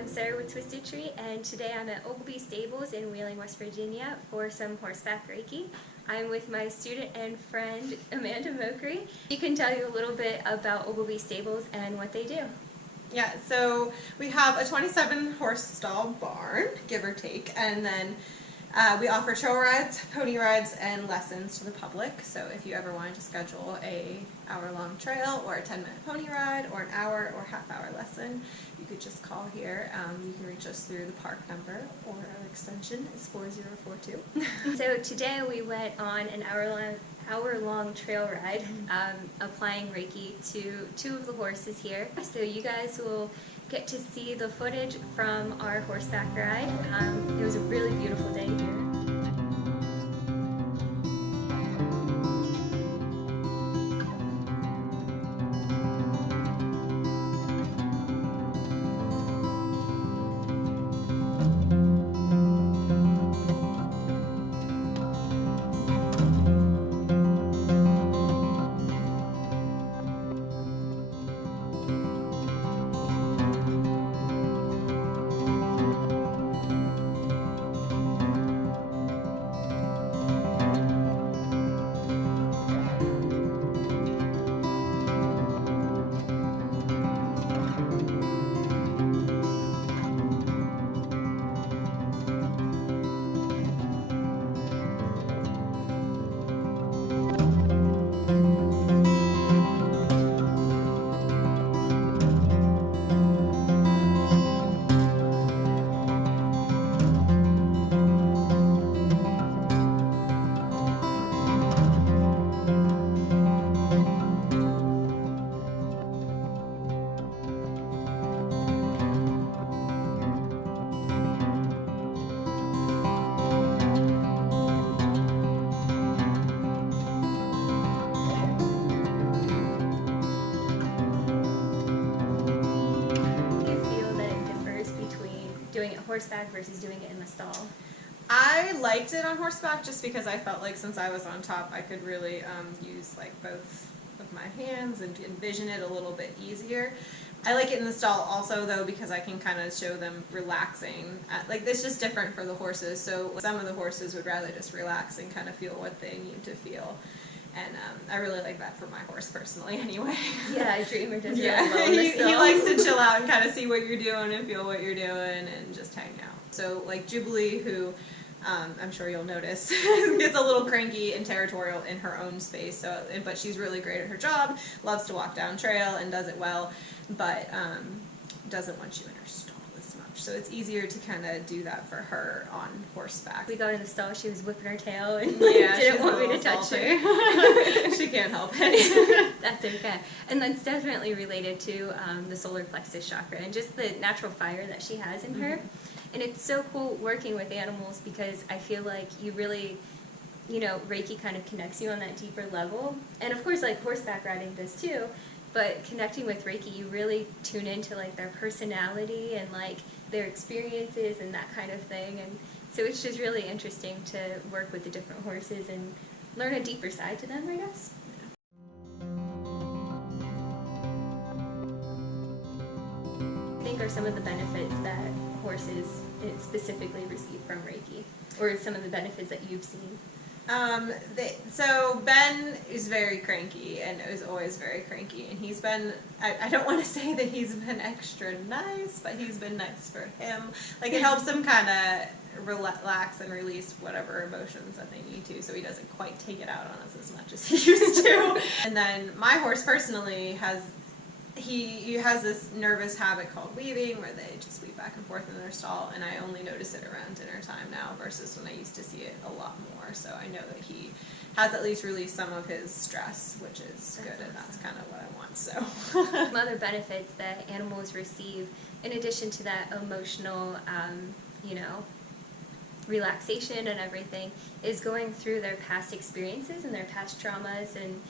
I'm Sarah with Twisted Tree, and today I'm at Oglebay Stables in Wheeling, West Virginia for some horseback Reiki. I'm with my student and friend Amanda Mokri. She can tell you a little bit about Oglebay Stables and what they do. Yeah, so we have a 27 horse stall barn, give or take, and then we offer trail rides, pony rides, and lessons to the public. So if you ever wanted to schedule a hour-long trail or a 10-minute pony ride or an hour or half-hour lesson, you could just call here. You can reach us through the park number, or our extension is 4042. So today we went on an hour-long trail ride, applying Reiki to two of the horses here. So you guys will get to see the footage from our horseback ride. It was a really beautiful day here. Doing it horseback versus doing it in the stall? I liked it on horseback just because I felt like since I was on top, I could really use like both of my hands and envision it a little bit easier. I like it in the stall also though because I can kind of show them relaxing. Like this is just different for the horses. So some of the horses would rather just relax and kind of feel what they need to feel. And I really like that for my horse personally anyway. Yeah, Dreamer does really yeah. well in the stall. He likes to chill out and kind of see what you're doing and feel what you're doing and just hang out. So like Jubilee, who I'm sure you'll notice, gets a little cranky and territorial in her own space. So, but she's really great at her job, loves to walk down trail and does it well, but doesn't want you in her stall as much. So it's easier to kind of do that for her on horseback. We got in the stall, she was whipping her tail and yeah, didn't want me to touch her. She can't help it. That's okay. And that's definitely related to the solar plexus chakra and just the natural fire that she has in her. And it's so cool working with animals because I feel like you really, Reiki kind of connects you on that deeper level. And of course, like horseback riding does too, but connecting with Reiki, you really tune into like their personality and like their experiences and that kind of thing. And so it's just really interesting to work with the different horses and learn a deeper side to them, I guess. I think are some of the benefits that horses specifically receive from Reiki, or some of the benefits that you've seen? So Ben is very cranky and is always very cranky, and he's been, I don't want to say that he's been extra nice, but he's been nice for him. Like it helps him kind of relax and release whatever emotions that they need to, so he doesn't quite take it out on us as much as he used to. And then my horse personally has this nervous habit called weaving, where they just weave back and forth in their stall, and I only notice it around dinner time now versus when I used to see it a lot more. So I know that he has at least released some of his stress, which is good, and that's kind of what I want. So some other benefits that animals receive, in addition to that emotional, relaxation and everything, is going through their past experiences and their past traumas, and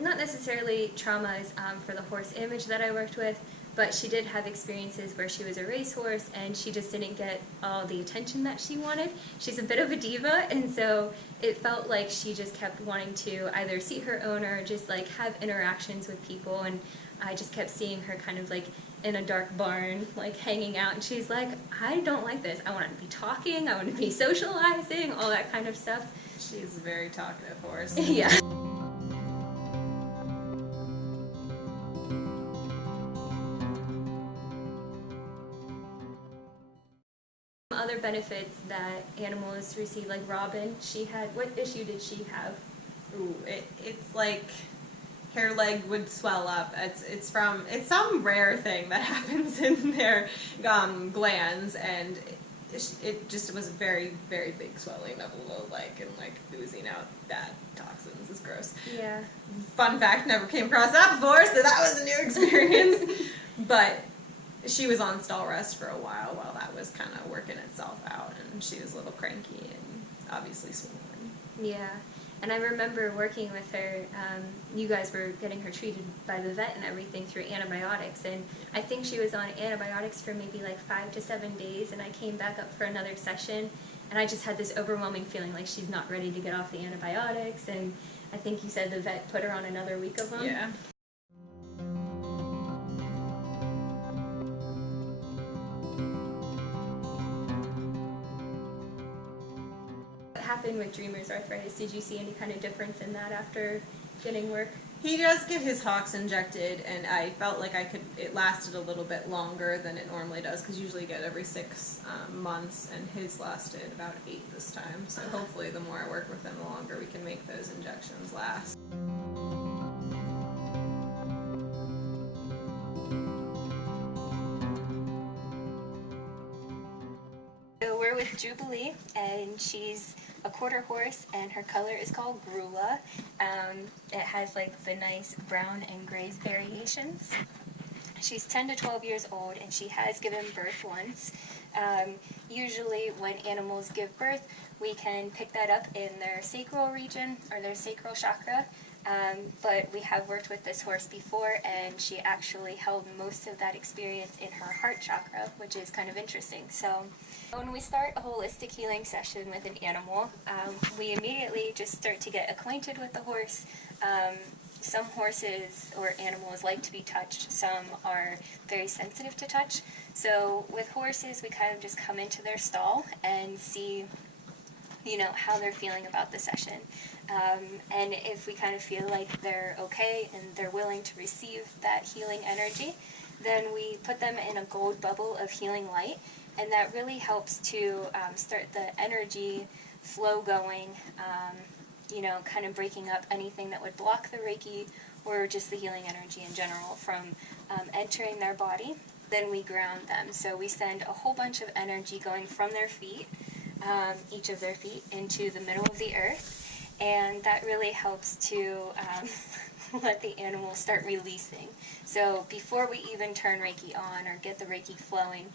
not necessarily traumas for the horse image that I worked with, but she did have experiences where she was a racehorse and she just didn't get all the attention that she wanted. She's a bit of a diva, and so it felt like she just kept wanting to either see her owner or just like have interactions with people, and I just kept seeing her kind of like in a dark barn, like hanging out, and she's like, I don't like this. I want to be talking, I want to be socializing, all that kind of stuff. She's a very talkative horse. Yeah. Other benefits that animals receive, like Robin, she had, what issue did she have? Ooh, it's like her leg would swell up. It's some rare thing that happens in their glands, and it just was a very, very big swelling of the little leg and like oozing out bad toxins. It's gross. Yeah. Fun fact, never came across that before, so that was a new experience. But she was on stall rest for a while that was kind of working itself out, and she was a little cranky and obviously swollen. Yeah. And I remember working with her, you guys were getting her treated by the vet and everything through antibiotics, and I think she was on antibiotics for maybe like 5 to 7 days, and I came back up for another session, and I just had this overwhelming feeling like she's not ready to get off the antibiotics, and I think you said the vet put her on another week of them. Yeah. What happened with Dreamer's arthritis? Did you see any kind of difference in that after getting work? He does get his hocks injected, and I felt like it lasted a little bit longer than it normally does, because usually you get every 6 months, and his lasted about 8 this time. So hopefully the more I work with him, the longer we can make those injections last. So we're with Jubilee, and she's a quarter horse, and her color is called Grula. It has like the nice brown and gray variations. She's 10 to 12 years old, and she has given birth once. Usually when animals give birth, we can pick that up in their sacral region or their sacral chakra. But we have worked with this horse before, and she actually held most of that experience in her heart chakra, which is kind of interesting. So when we start a holistic healing session with an animal, we immediately just start to get acquainted with the horse. Some horses or animals like to be touched. Some are very sensitive to touch. So with horses, we kind of just come into their stall and see, how they're feeling about the session. And if we kind of feel like they're okay and they're willing to receive that healing energy, then we put them in a gold bubble of healing light, and that really helps to start the energy flow going, kind of breaking up anything that would block the Reiki or just the healing energy in general from entering their body. Then we ground them. So we send a whole bunch of energy going from their feet, each of their feet, into the middle of the earth. And that really helps to let the animal start releasing. So before we even turn Reiki on or get the Reiki flowing,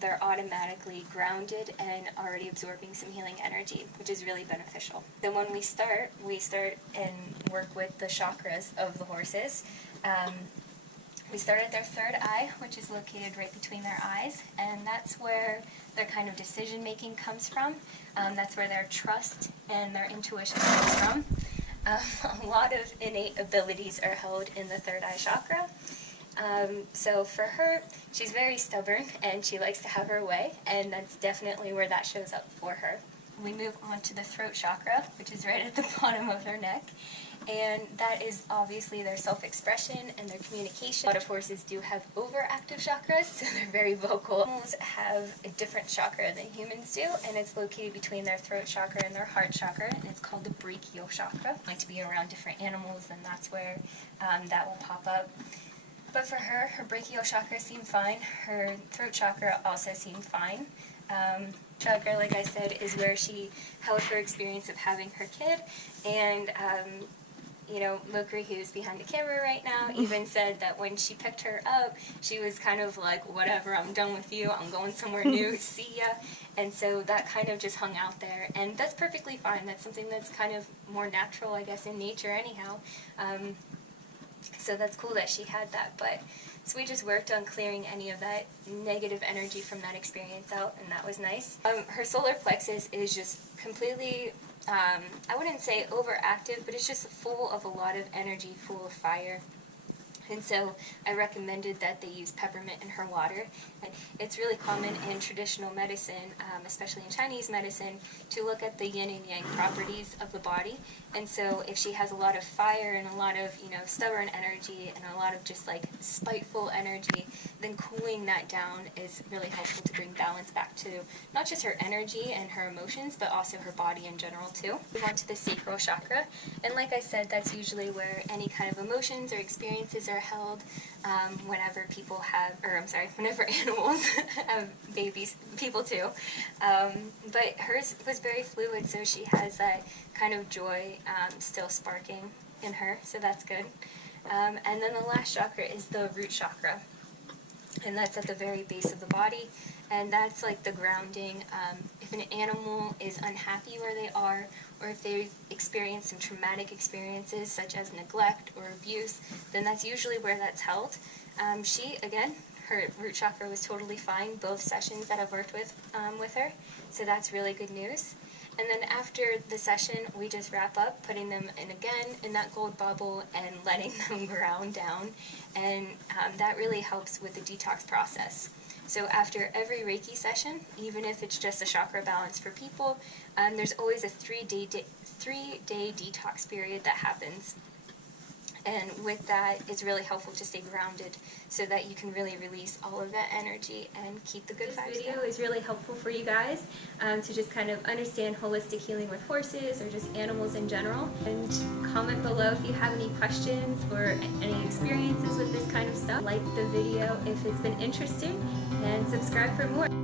they're automatically grounded and already absorbing some healing energy, which is really beneficial. Then when we start and work with the chakras of the horses. We start at their third eye, which is located right between their eyes, and that's where their kind of decision-making comes from. That's where their trust and their intuition comes from. A lot of innate abilities are held in the third eye chakra. So for her, she's very stubborn, and she likes to have her way, and that's definitely where that shows up for her. We move on to the throat chakra, which is right at the bottom of their neck. And that is obviously their self-expression and their communication. A lot of horses do have overactive chakras, so they're very vocal. Animals have a different chakra than humans do, and it's located between their throat chakra and their heart chakra, and it's called the brachial chakra. Like to be around different animals, and that's where that will pop up. But for her, her brachial chakra seemed fine. Her throat chakra also seemed fine. Chakra, like I said, is where she held her experience of having her kid, and Mokri, who's behind the camera right now, even said that when she picked her up, she was kind of like, whatever, I'm done with you, I'm going somewhere new, see ya. And so that kind of just hung out there, and that's perfectly fine. That's something that's kind of more natural, I guess, in nature anyhow. So that's cool that she had that, so we just worked on clearing any of that negative energy from that experience out, and that was nice. Her solar plexus is just completely, I wouldn't say overactive, but it's just full of a lot of energy, full of fire. And so I recommended that they use peppermint in her water. It's really common in traditional medicine, especially in Chinese medicine, to look at the yin and yang properties of the body. And so if she has a lot of fire and a lot of, stubborn energy and a lot of just like spiteful energy, then cooling that down is really helpful to bring balance back to not just her energy and her emotions, but also her body in general too. Move on to the sacral chakra. And like I said, that's usually where any kind of emotions or experiences are held whenever animals have babies, people too. But hers was very fluid, so she has that kind of joy still sparking in her, so that's good. And then the last chakra is the root chakra, and that's at the very base of the body, and that's like the grounding. If an animal is unhappy where they are, or if they've experienced some traumatic experiences such as neglect or abuse, then that's usually where that's held. Her root chakra was totally fine both sessions that I've worked with her, so that's really good news. And then after the session, we just wrap up, putting them in that gold bubble and letting them ground down, and that really helps with the detox process. So after every Reiki session, even if it's just a chakra balance for people, there's always a 3-day detox period that happens. And with that, it's really helpful to stay grounded so that you can really release all of that energy and keep the good vibes. This video is really helpful for you guys to just kind of understand holistic healing with horses or just animals in general. And comment below if you have any questions or any experiences with this kind of stuff. Like the video if it's been interesting, and subscribe for more.